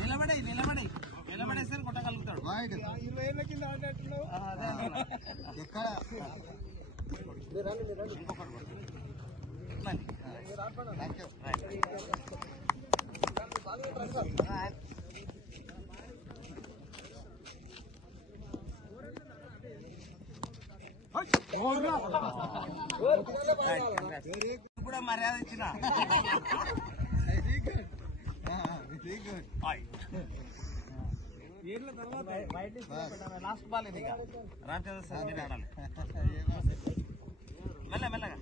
నిలబడే నిలబడే నిలబడేసరి కొట్టగలుగుతాడు. 20 ఏళ్ళ కింద ఆడినట్టున్నావు. ఎక్కడ కూడా మర్యాద ఇచ్చిన లాస్ట్ బాల్ ఇది. రామచంద్ర సార్ మీరు ఆడాలి మెల్ల మెల్లగా.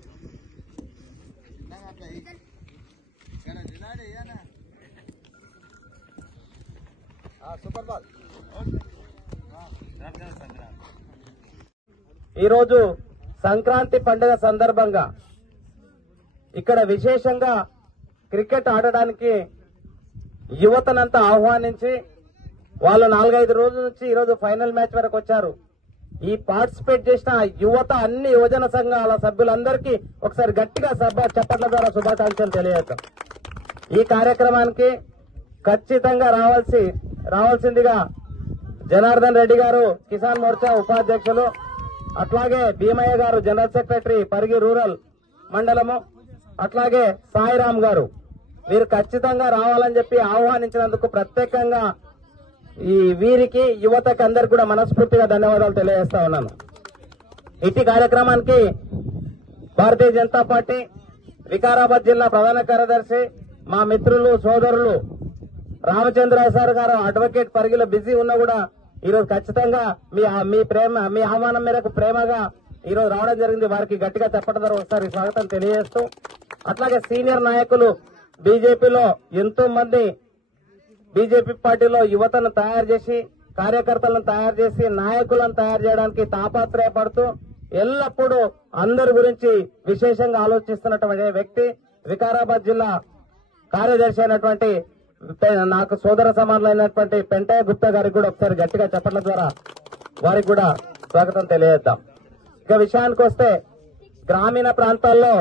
Super ball. రామచంద్ర సార్ మీరు ఆడాలి. ఈరోజు సంక్రాంతి పండుగ సందర్భంగా ఇక్కడ విశేషంగా క్రికెట్ ఆడడానికి యువతనంతా ఆహ్వానించి వాళ్ళు 4-5 రోజుల నుంచి ఈరోజు ఫైనల్ మ్యాచ్ వరకు వచ్చారు. ఈ పార్టిసిపేట్ చేసిన యువత అన్ని యువజన సంఘాల సభ్యులందరికీ ఒకసారి గట్టిగా చప్పట్ల ద్వారా శుభాకాంక్షలు తెలియజేస్తాం. ఈ కార్యక్రమానికి ఖచ్చితంగా రావాల్సిందిగా జనార్దన్ రెడ్డి గారు కిసాన్ మోర్చా ఉపాధ్యక్షులు, అట్లాగే భీమయ్య గారు జనరల్ సెక్రటరీ పరిగి రూరల్ మండలము, అట్లాగే సాయిరామ్ గారు వీరు ఖచ్చితంగా రావాలని చెప్పి ఆహ్వానించినందుకు ప్రత్యేకంగా ఈ వీరికి యువతకి అందరికి కూడా మనస్ఫూర్తిగా ధన్యవాదాలు తెలియజేస్తా ఉన్నాను. ఇట్టి కార్యక్రమానికి భారతీయ జనతా పార్టీ వికారాబాద్ జిల్లా ప్రధాన కార్యదర్శి మా మిత్రులు సోదరులు రామచంద్రరావు సార్ గారు అడ్వకేట్ పరిగిలో బిజీ ఉన్నా కూడా ఈరోజు ఖచ్చితంగా మీ ఆహ్వానం మేరకు ప్రేమగా ఈరోజు రావడం జరిగింది. వారికి గట్టిగా చెప్పడం ద్వారా ఒకసారి స్వాగతం తెలియజేస్తూ, అట్లాగే సీనియర్ నాయకులు బీజేపీలో ఎంతో మంది బీజేపీ పార్టీలో యువతను తయారు చేసి కార్యకర్తలను తయారు చేసి నాయకులను తయారు చేయడానికి తాపత్రయపడుతూ ఎల్లప్పుడూ అందరి గురించి విశేషంగా ఆలోచిస్తున్నటువంటి వ్యక్తి వికారాబాద్ జిల్లా కార్యదర్శి అయినటువంటి నాకు సోదర సమానులైనటువంటి పెంటయ్య గుప్తా గారికి కూడా ఒకసారి గట్టిగా చెప్పట్ల ద్వారా వారికి కూడా స్వాగతం తెలియజేద్దాం. ఇక విషయానికి వస్తే గ్రామీణ ప్రాంతాల్లో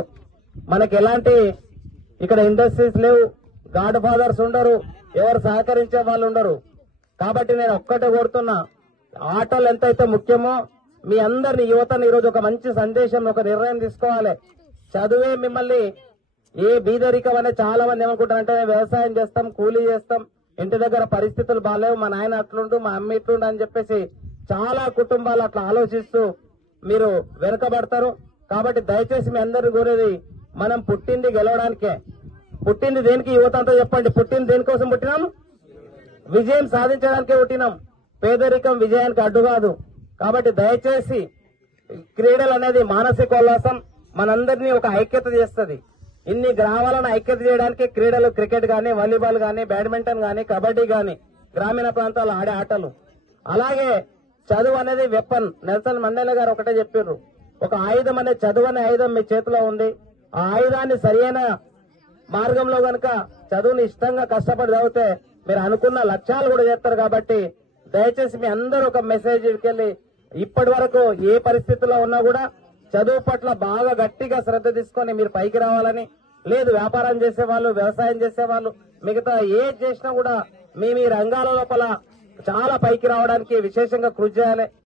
మనకి ఎలాంటి ఇక్కడ ఇండస్ట్రీస్ లేవు, గాడ్ ఫాదర్స్ ఉండరు, ఎవరు సహకరించే వాళ్ళు ఉండరు. కాబట్టి నేను ఒక్కటే కోరుతున్నా, ఆటలు ఎంతైతే ముఖ్యమో మీ అందరిని యువతని ఈరోజు ఒక మంచి సందేశం ఒక నిర్ణయం తీసుకోవాలి. చదువే మిమ్మల్ని ఏ బీదరికం అనే చాలా మంది ఏమనుకుంటారంటే వ్యవసాయం చేస్తాం, కూలీ చేస్తాం, ఇంటి దగ్గర పరిస్థితులు బాగాలేవు, మా నాయన అట్లుండు, మా అమ్మ ఇట్లుండు అని చెప్పేసి చాలా కుటుంబాలు అట్లా ఆలోచిస్తూ మీరు వెనుకబడతారు. కాబట్టి దయచేసి మీ అందరిని కోరేది, మనం పుట్టింది గెలవడానికే. పుట్టింది దేనికి యువత అంతా చెప్పండి. పుట్టింది దేనికోసం పుట్టినాం? విజయం సాధించడానికే పుట్టినాం. పేదరికం విజయానికి అడ్డు కాదు. కాబట్టి దయచేసి క్రీడలు అనేది మానసిక ఉల్లాసం, మనందరినీ ఒక ఐక్యత చేస్తుంది. ఇన్ని గ్రామాలను ఐక్యత చేయడానికి క్రీడలు, క్రికెట్ గానీ, వాలీబాల్ గానీ, బ్యాడ్మింటన్ గానీ, కబడ్డీ గానీ, గ్రామీణ ప్రాంతాల్లో ఆడే ఆటలు. అలాగే చదువు అనేది వెపన్. నెల్సన్ మండేలా గారు ఒకటే చెప్పారు, ఒక ఆయుధం అనే చదువు అనే ఆయుధం మీ చేతిలో ఉంది. ఆ ఆయుధాన్ని సరియైన మార్గంలో గనక చదువుని ఇష్టంగా కష్టపడి చదివితే మీరు అనుకున్న లక్ష్యాలు కూడా చేస్తారు. కాబట్టి దయచేసి మీ అందరూ ఒక మెసేజ్ వెళ్ళి ఇప్పటి వరకు ఏ పరిస్థితుల్లో ఉన్నా కూడా చదువు పట్ల బాగా గట్టిగా శ్రద్ధ తీసుకొని మీరు పైకి రావాలని. లేదు వ్యాపారం చేసేవాళ్ళు, వ్యవసాయం చేసేవాళ్ళు, మిగతా ఏది చేసినా కూడా మీ రంగాల లోపల చాలా పైకి రావడానికి విశేషంగా కృషి చేయాలి.